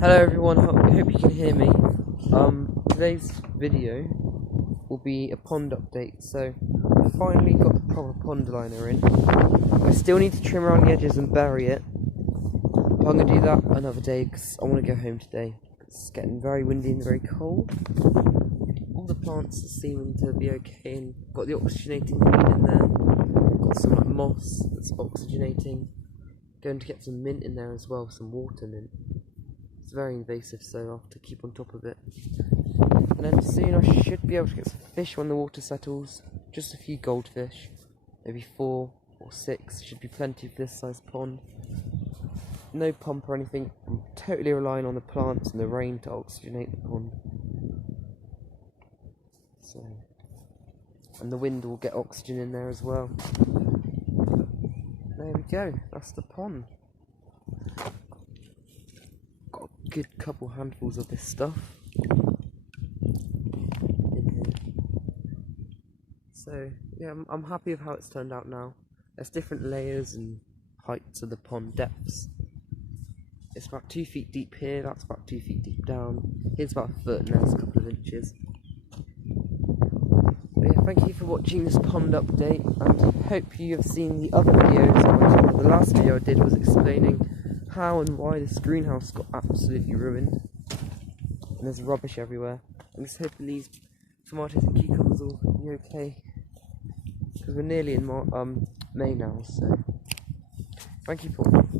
Hello everyone, I hope you can hear me. Today's video will be a pond update. So, I finally got the proper pond liner in. I still need to trim around the edges and bury it. But I'm going to do that another day because I want to go home today. It's getting very windy and very cold. All the plants are seeming to be okay, and got the oxygenating weed in there. Got some moss that's oxygenating. Going to get some mint in there as well, some water mint. It's very invasive, so I'll have to keep on top of it. And then soon I should be able to get some fish when the water settles. Just a few goldfish, maybe 4 or 6, should be plenty for this size pond. No pump or anything, I'm totally relying on the plants and the rain to oxygenate the pond. So, and the wind will get oxygen in there as well. There we go, that's the pond. Got a good couple handfuls of this stuff in here. So yeah, I'm happy with how it's turned out now. There's different layers and heights of the pond depths. It's about 2 feet deep here, that's about 2 feet deep down. Here's about a foot and there's a couple of inches. But yeah, thank you for watching this pond update, and hope you have seen the other videos on my channel. The last video I did was explaining how and why this greenhouse got absolutely ruined. And there's rubbish everywhere. I'm just hoping these tomatoes and cucumbers will be okay. Because we're nearly in May now, so thank you for watching.